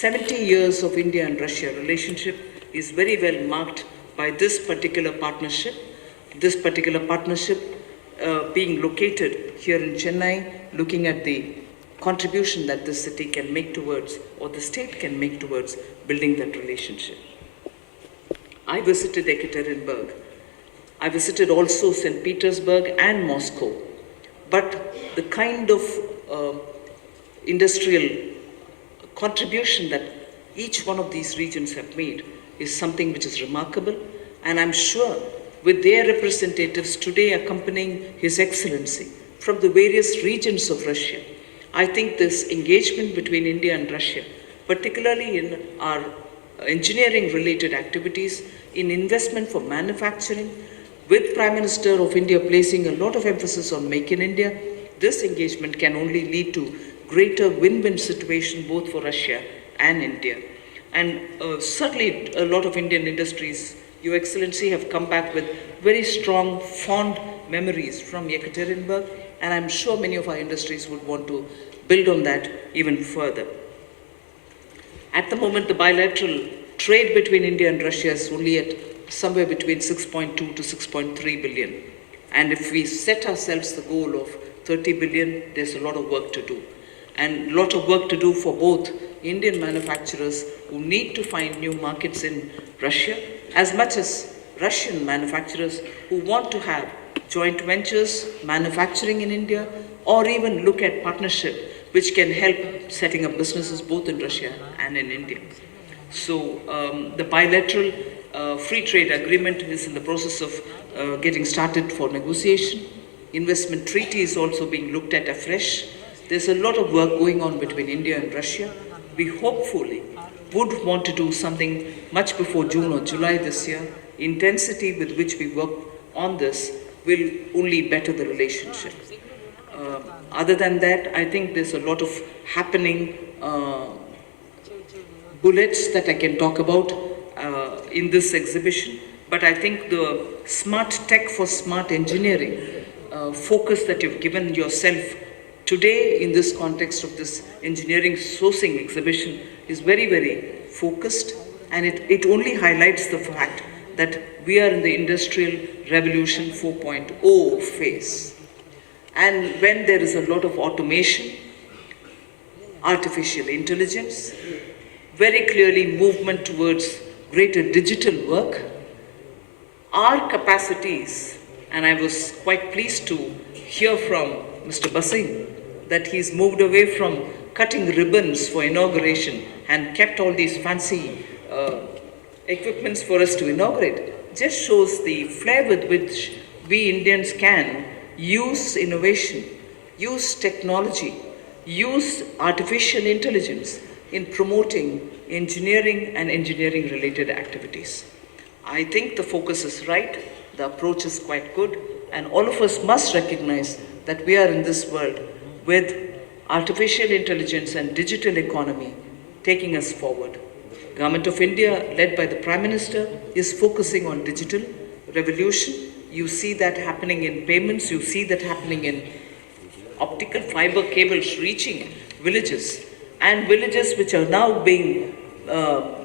70 years of India and Russia relationship is very well marked by this particular partnership. This particular partnership being located here in Chennai, looking at the contribution that the city can make towards, or the state can make towards building that relationship. I visited Ekaterinburg. I visited also St. Petersburg and Moscow. But the kind of industrial contribution that each one of these regions have made is something which is remarkable. And I'm sure with their representatives today accompanying His Excellency from the various regions of Russia, I think this engagement between India and Russia, particularly in our engineering-related activities, in investment for manufacturing, with Prime Minister of India placing a lot of emphasis on Make in India, this engagement can only lead to greater win-win situation both for Russia and India. And certainly a lot of Indian industries, Your Excellency, have come back with very strong, fond memories from Yekaterinburg, and I'm sure many of our industries would want to build on that even further. At the moment, the bilateral trade between India and Russia is only at somewhere between 6.2 to 6.3 billion. And if we set ourselves the goal of 30 billion, there's a lot of work to do. And a lot of work to do for both Indian manufacturers who need to find new markets in Russia, as much as Russian manufacturers who want to have joint ventures, manufacturing in India, or even look at partnership which can help setting up businesses both in Russia and in India. So the bilateral free trade agreement is in the process of getting started for negotiation. Investment treaty is also being looked at afresh. There's a lot of work going on between India and Russia. We hopefully would want to do something much before June or July this year. Intensity with which we work on this will only better the relationship. Other than that, I think there's a lot of happening bullets that I can talk about in this exhibition. But I think the smart tech for smart engineering focus that you've given yourself today in this context of this engineering sourcing exhibition is very, very focused, and it only highlights the fact that we are in the Industrial Revolution 4.0 phase. And when there is a lot of automation, artificial intelligence, very clearly movement towards greater digital work, our capacities, and I was quite pleased to hear from Mr. Basing that he's moved away from cutting ribbons for inauguration and kept all these fancy equipments for us to inaugurate, just shows the flair with which we Indians can use innovation, use technology, use artificial intelligence in promoting engineering and engineering-related activities. I think the focus is right, the approach is quite good, and all of us must recognize that we are in this world with artificial intelligence and digital economy taking us forward. Government of India, led by the Prime Minister, is focusing on digital revolution. You see that happening in payments, you see that happening in optical fiber cables reaching villages, and villages which are now being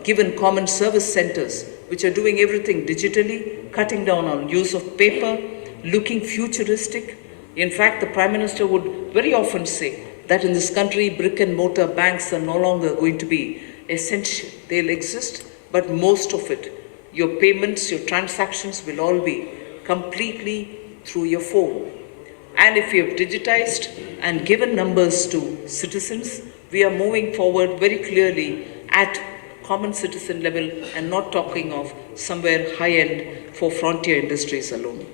given common service centers, which are doing everything digitally, cutting down on use of paper, looking futuristic. In fact, the Prime Minister would very often say that in this country, brick and mortar banks are no longer going to be essential. They'll exist, but most of it, your payments, your transactions will all be completely through your phone. And if you have digitized and given numbers to citizens, we are moving forward very clearly at common citizen level and not talking of somewhere high-end for frontier industries alone.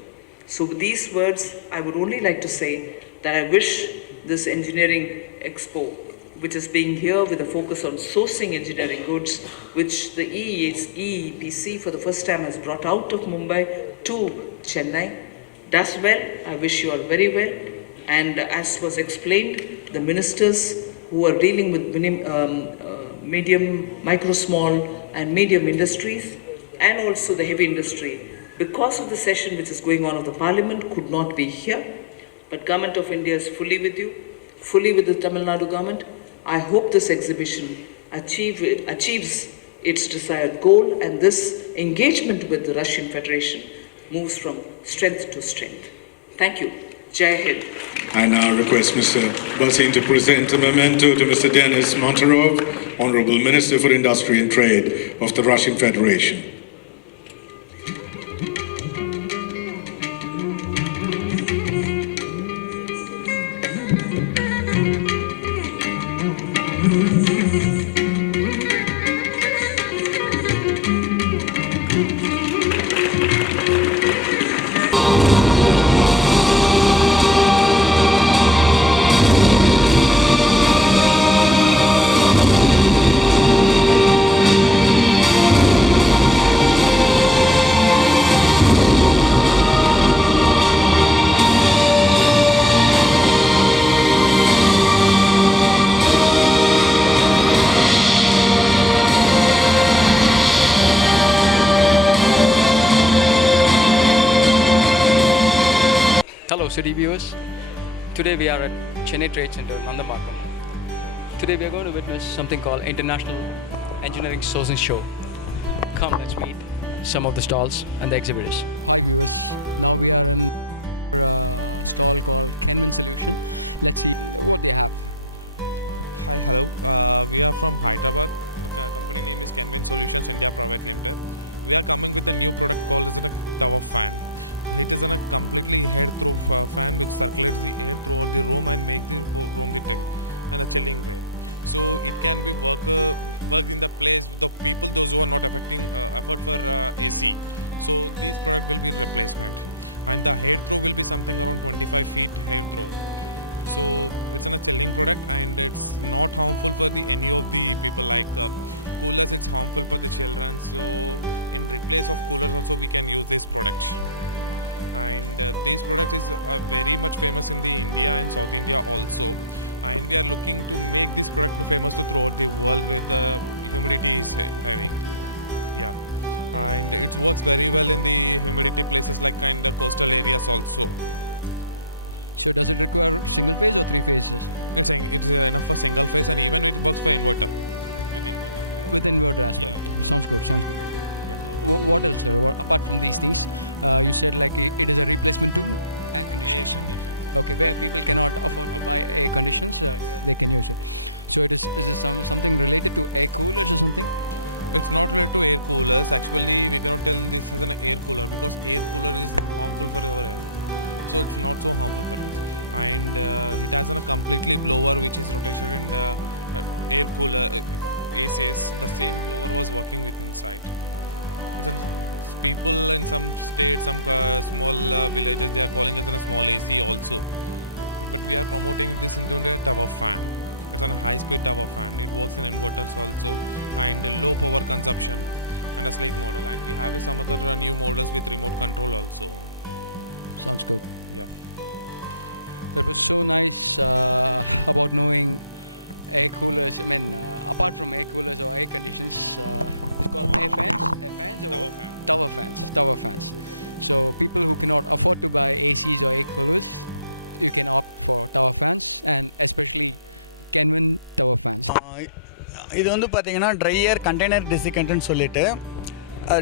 So with these words, I would only like to say that I wish this engineering expo, which is being here with a focus on sourcing engineering goods, which the EEPC for the first time has brought out of Mumbai to Chennai, does well. I wish you all very well. And as was explained, the ministers who are dealing with medium, micro, small and medium industries, and also the heavy industry, because of the session which is going on of the Parliament, could not be here. But Government of India is fully with you, fully with the Tamil Nadu government. I hope this exhibition achieves its desired goal, and this engagement with the Russian Federation moves from strength to strength. Thank you. Jai Hind. I now request Mr. Bhasin to present a memento to Mr. Denis Monterov, Honorable Minister for Industry and Trade of the Russian Federation. Hello city viewers, today we are at Chennai Trade Center, Nandambakam. Today we are going to witness something called International Engineering Sourcing Show. Come, let's meet some of the stalls and the exhibitors. இது வந்து பார்த்தீங்கன்னா try ஏர் container டெசிகண்ட்னு சொல்லிட்டு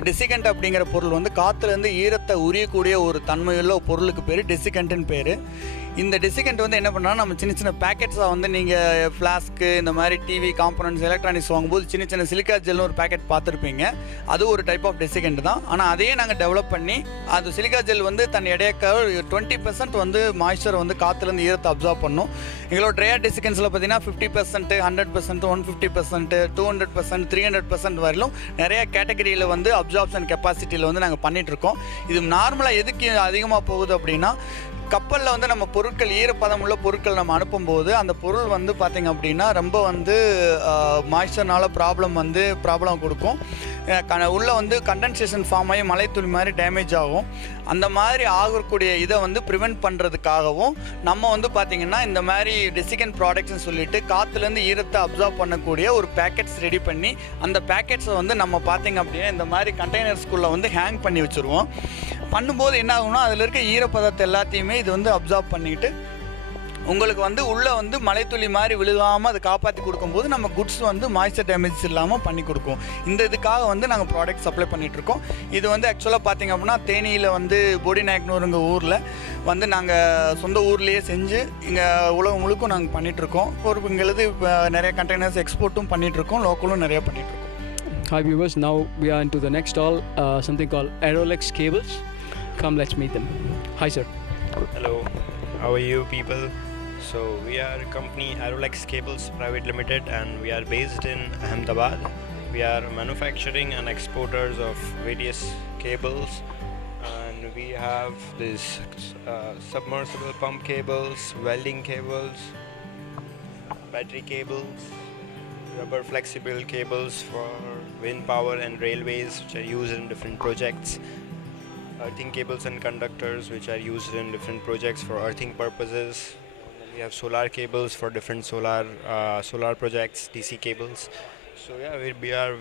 டெசிகண்ட் அப்படிங்கிற பொருள் வந்து காற்றுலேருந்து ஈரத்தை உரியக்கூடிய ஒரு தன்மையுள்ள பொருளுக்கு பேர் டெசிகண்ட்டுன்னு பேர். இந்த டெசிகண்ட் வந்து என்ன பண்ணால் நம்ம சின்ன சின்ன பேக்கெட்ஸாக வந்து நீங்கள் ஃப்ளாஸ்க்கு இந்த மாதிரி டிவி காம்பனன்ட்ஸ் எலக்ட்ரானிக்ஸ் வாங்கும்போது சின்ன சின்ன சிலிக்கா ஜெல்னு ஒரு பேக்கெட் பார்த்துருப்பீங்க. அது ஒரு டைப் ஆஃப் டெசிகண்ட் தான். ஆனால் அதையே நாங்கள் டெவலப் பண்ணி அது சிலிக்கா ஜெல் வந்து தன் எடையக்க 20% வந்து மாய்ஸ்சர் வந்து காற்றுலேருந்து ஈரத்தை அப்சார்ப் பண்ணும். எங்களோட ட்ரையர் டெசிகண்ட்ஸில் பார்த்தீங்கன்னா 50%, 100%, 150%, 200%, 300% வரையிலும் நிறையா கேட்டகரியில் வந்து அப்சார்ப்ஷன் கெப்பாசிட்டியில் வந்து நாங்கள் பண்ணிகிட்ருக்கோம். இது நார்மலாக எதுக்கு அதிகமாக போகுது அப்படின்னா, கப்பலில் வந்து நம்ம பொருட்கள் ஈரப்பதம் உள்ள பொருட்கள் நம்ம அனுப்பும்போது அந்த பொருள் வந்து பார்த்திங்க அப்படின்னா ரொம்ப வந்து மாய்ஸ்சர்னால ப்ராப்ளம் கொடுக்கும். உள்ளே வந்து கண்டென்சேஷன் ஃபார்ம் ஆகி மலைத்துளி மாதிரி டேமேஜ் ஆகும். அந்த மாதிரி ஆகக்கூடிய இதை வந்து ப்ரிவெண்ட் பண்ணுறதுக்காகவும் நம்ம வந்து பார்த்திங்கன்னா இந்த மாதிரி டெசிகண்ட் ப்ராடக்ட்ஸ்னு சொல்லிட்டு காற்றுலேருந்து ஈரத்தை அப்சார்ப் பண்ணக்கூடிய ஒரு பேக்கெட்ஸ் ரெடி பண்ணி அந்த பேக்கெட்ஸை வந்து நம்ம பார்த்திங்க அப்படின்னா இந்த மாதிரி கண்டெய்னர்ஸ்குள்ளே வந்து ஹேங் பண்ணி வச்சுருவோம். பண்ணும்போது என்ன ஆகும்னா அதில் இருக்க ஈரப்பதத்தை எல்லாத்தையுமே இது வந்து அப்சார்ப் பண்ணிக்கிட்டு உங்களுக்கு வந்து உள்ளே வந்து மலைத்துளி மாதிரி விழுகாமல் அதை காப்பாற்றி கொடுக்கும்போது நம்ம குட்ஸ் வந்து மாய்ஸ்சர் டேமேஜ் இல்லாமல் பண்ணி கொடுக்கும். இந்த இதுக்காக வந்து நாங்கள் ப்ராடக்ட் சப்ளை பண்ணிகிட்ருக்கோம். இது வந்து ஆக்சுவலாக பார்த்திங்க அப்படின்னா தேனியில் வந்து போடிநாயக்கனூருங்க ஊரில் வந்து நாங்கள் சொந்த ஊர்லேயே செஞ்சு இங்கே உலகம் முழுக்கும் நாங்கள் பண்ணிகிட்ருக்கோம். ஒரு இங்கேருந்து இப்போ நிறைய கண்டெய்னர்ஸ் எக்ஸ்போர்ட்டும் பண்ணிகிட்ருக்கோம், லோக்கலும் நிறையா பண்ணிகிட்ருக்கோம். Hi viewers, now we are into the next stall, something called Aerolex Cables. Come, let's meet them. Hi sir. Hello, how are you people? So we are company Aerolex Cables Private Limited and we are based in Ahmedabad. We are manufacturing and exporters of various cables and we have these submersible pump cables, welding cables, battery cables, rubber flexible cables for wind power and railways which are used in different projects, earthing cables and conductors which are used in different projects for earthing purposes. We have solar cables for different solar projects, DC cables. So yeah,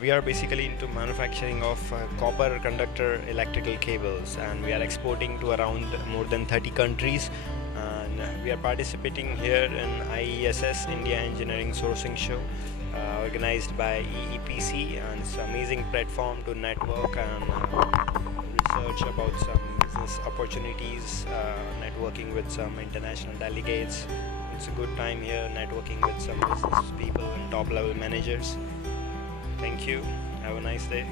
we are basically into manufacturing of copper conductor electrical cables and we are exporting to around more than 30 countries. And we are participating here in IESS India Engineering Sourcing Show organized by EEPC, and it's an amazing platform to network and research about some business opportunities, networking with some international delegates. It's a good time here networking with some business people and top level managers. Thank you. Have a nice day.